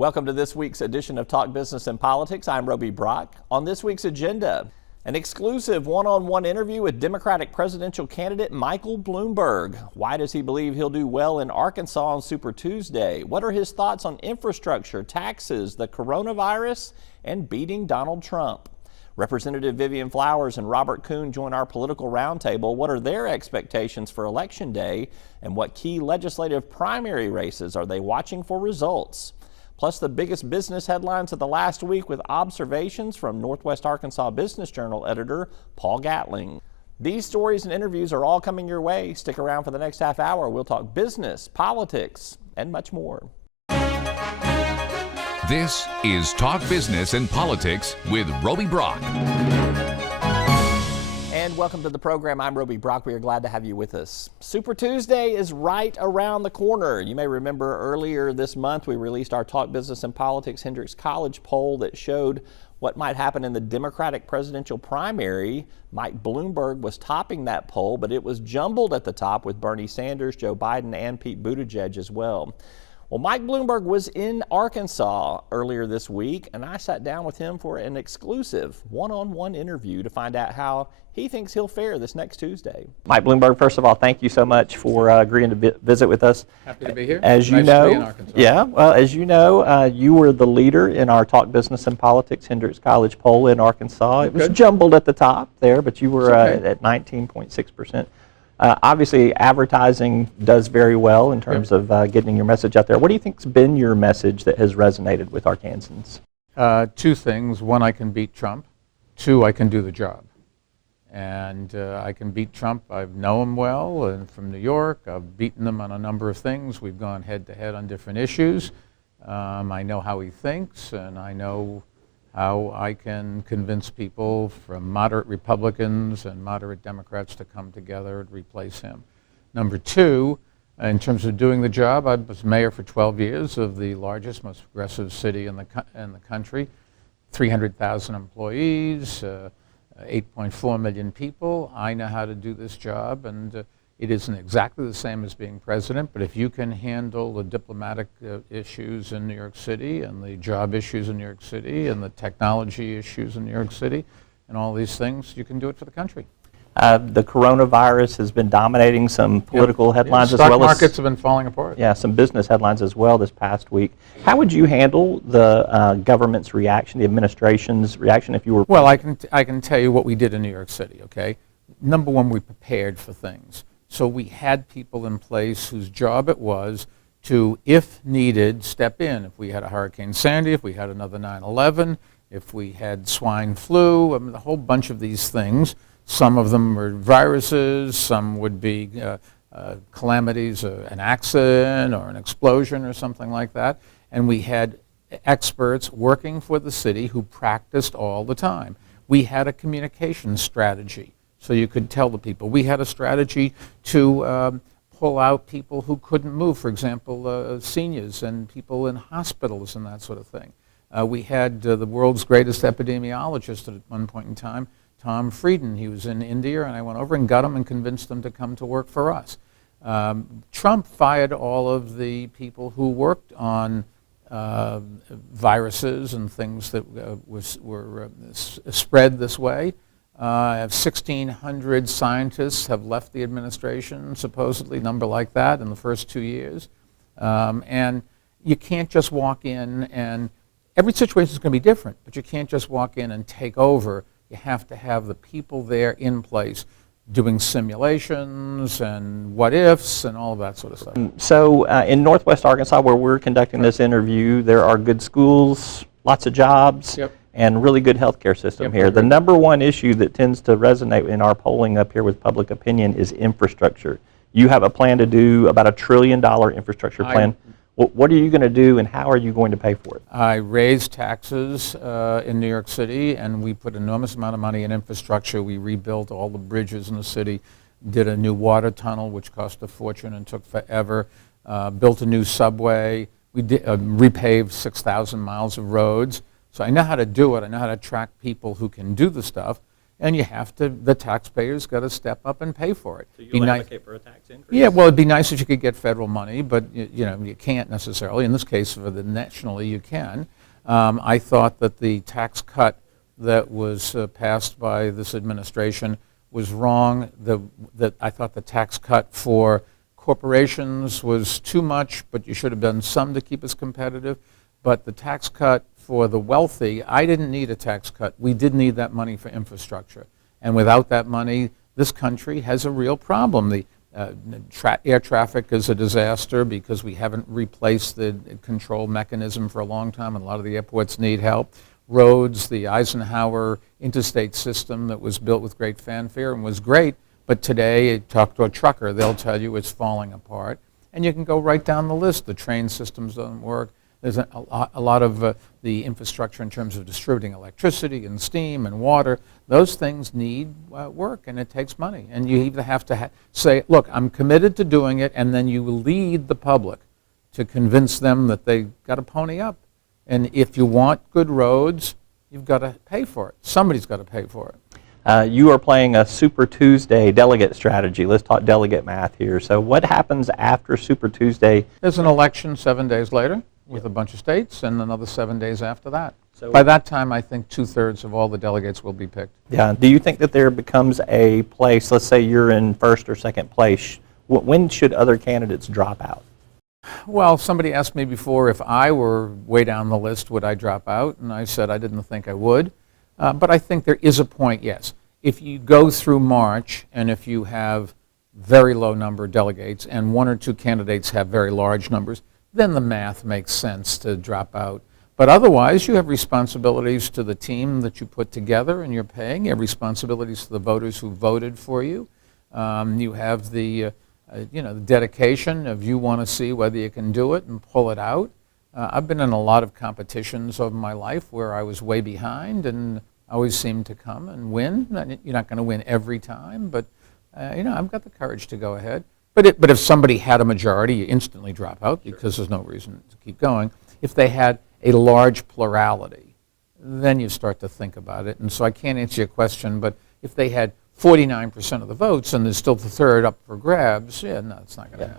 Welcome to this week's edition of Talk Business and Politics. I'm Roby Brock. On this week's agenda, an exclusive one-on-one interview with Democratic presidential candidate Michael Bloomberg. Why does he believe he'll do well in Arkansas on Super Tuesday? What are his thoughts on infrastructure, taxes, the coronavirus, and beating Donald Trump? Representative Vivian Flowers and Robert Kuhn join our political roundtable. What are their expectations for Election Day, and what key legislative primary races are they watching for results? Plus the biggest business headlines of the last week with observations from Northwest Arkansas Business Journal editor Paul Gatling. These stories and interviews are all coming your way. Stick around for the next half hour. We'll talk business, politics, and much more. This is Talk Business and Politics with Roby Brock. And welcome to the program. I'm Roby Brock. We are glad to have you with us. Super Tuesday is right around the corner. You may remember earlier this month we released our Talk Business and Politics Hendrix College poll that showed what might happen in the Democratic presidential primary. Mike Bloomberg was topping that poll, but it was jumbled at the top with Bernie Sanders, Joe Biden, and Pete Buttigieg as well. Well, Mike Bloomberg was in Arkansas earlier this week, and I sat down with him for an exclusive one-on-one interview to find out how he thinks he'll fare this next Tuesday. Mike Bloomberg, first of all, thank you so much for agreeing to visit with us. Happy to be here. As you know, as you know, you were the leader in our Talk Business and Politics Hendrix College poll in Arkansas. It was jumbled at the top there, but you were at 19.6%. Obviously, advertising does very well in terms of getting your message out there. What do you think's been your message that has resonated with Arkansans? Two things. One, I can beat Trump. Two, I can do the job. And I can beat Trump. I know him well, and from New York. I've beaten him on a number of things. We've gone head-to-head on different issues. I know how he thinks, and I know how I can convince people from moderate Republicans and moderate Democrats to come together and replace him. Number two, in terms of doing the job, I was mayor for 12 years of the largest, most progressive city in the country, 300,000 employees, 8.4 million people. I know how to do this job, and it isn't exactly the same as being president, but if you can handle the diplomatic issues in New York City and the job issues in New York City and the technology issues in New York City and all these things, you can do it for the country. The coronavirus has been dominating some political headlines as well as... Stock markets have been falling apart. Yeah, some business headlines as well this past week. How would you handle the government's reaction, the administration's reaction if you were... Well, I can tell you what we did in New York City, okay? Number one, we prepared for things. So we had people in place whose job it was to, if needed, step in. If we had a Hurricane Sandy, if we had another 9/11, if we had swine flu, I mean, a whole bunch of these things. Some of them were viruses, some would be calamities, an accident or an explosion or something like that. And we had experts working for the city who practiced all the time. We had a communication strategy. So you could tell the people. We had a strategy to pull out people who couldn't move, for example, seniors and people in hospitals and that sort of thing. We had the world's greatest epidemiologist at one point in time, Tom Frieden. He was in India, and I went over and got him and convinced him to come to work for us. Trump fired all of the people who worked on viruses and things that were spread this way. 1,600 scientists have left the administration, supposedly, number like that, in the first 2 years. And you can't just walk in and, every situation is going to be different, but you can't just walk in and take over. You have to have the people there in place doing simulations and what ifs and all of that sort of stuff. So in Northwest Arkansas, where we're conducting this interview, there are good schools, lots of jobs. Yep. And really good healthcare system here. The number one issue that tends to resonate in our polling up here with public opinion is infrastructure. You have a plan to do about $1 trillion infrastructure plan. What are you going to do, and how are you going to pay for it? I raised taxes in New York City, and we put enormous amount of money in infrastructure. We rebuilt all the bridges in the city, did a new water tunnel, which cost a fortune and took forever, built a new subway. We repaved 6,000 miles of roads. So I know how to do it. I know how to attract people who can do the stuff. and you have to, the taxpayers got to step up and pay for it. So Be you'll nice- advocate for a tax increase? Yeah, well, it'd be nice if you could get federal money, but you can't necessarily. In this case, for the nationally, you can. I thought that the tax cut that was passed by this administration was wrong. I thought the tax cut for corporations was too much, but you should have done some to keep us competitive. But the tax cut for the wealthy, I didn't need a tax cut. We did need that money for infrastructure. And without that money, this country has a real problem. The air traffic is a disaster because we haven't replaced the control mechanism for a long time, and a lot of the airports need help. Roads, the Eisenhower interstate system that was built with great fanfare and was great, but today, talk to a trucker, they'll tell you it's falling apart. And you can go right down the list. The train systems don't work. There's a lot of the infrastructure in terms of distributing electricity and steam and water. Those things need work, and it takes money. And you either have to say, look, I'm committed to doing it, and then you lead the public to convince them that they got to pony up. And if you want good roads, you've got to pay for it. Somebody's got to pay for it. You are playing a Super Tuesday delegate strategy. Let's talk delegate math here. So what happens after Super Tuesday? There's an election 7 days later with a bunch of states, and another 7 days after that. So by that time, I think 2/3 of all the delegates will be picked. Yeah. Do you think that there becomes a place, let's say you're in first or second place, when should other candidates drop out? Well, somebody asked me before if I were way down the list, would I drop out? And I said I didn't think I would. But I think there is a point, yes. If you go through March and if you have very low number of delegates and one or two candidates have very large numbers, then the math makes sense to drop out. But otherwise, you have responsibilities to the team that you put together and you're paying. You have responsibilities to the voters who voted for you. You have the dedication of you want to see whether you can do it and pull it out. I've been in a lot of competitions over my life where I was way behind and always seemed to come and win. You're not going to win every time, but I've got the courage to go ahead. But if somebody had a majority, you instantly drop out because there's no reason to keep going. If they had a large plurality, then you start to think about it. And so I can't answer your question, but if they had 49% of the votes and there's still the third up for grabs, yeah, no, it's not going to happen.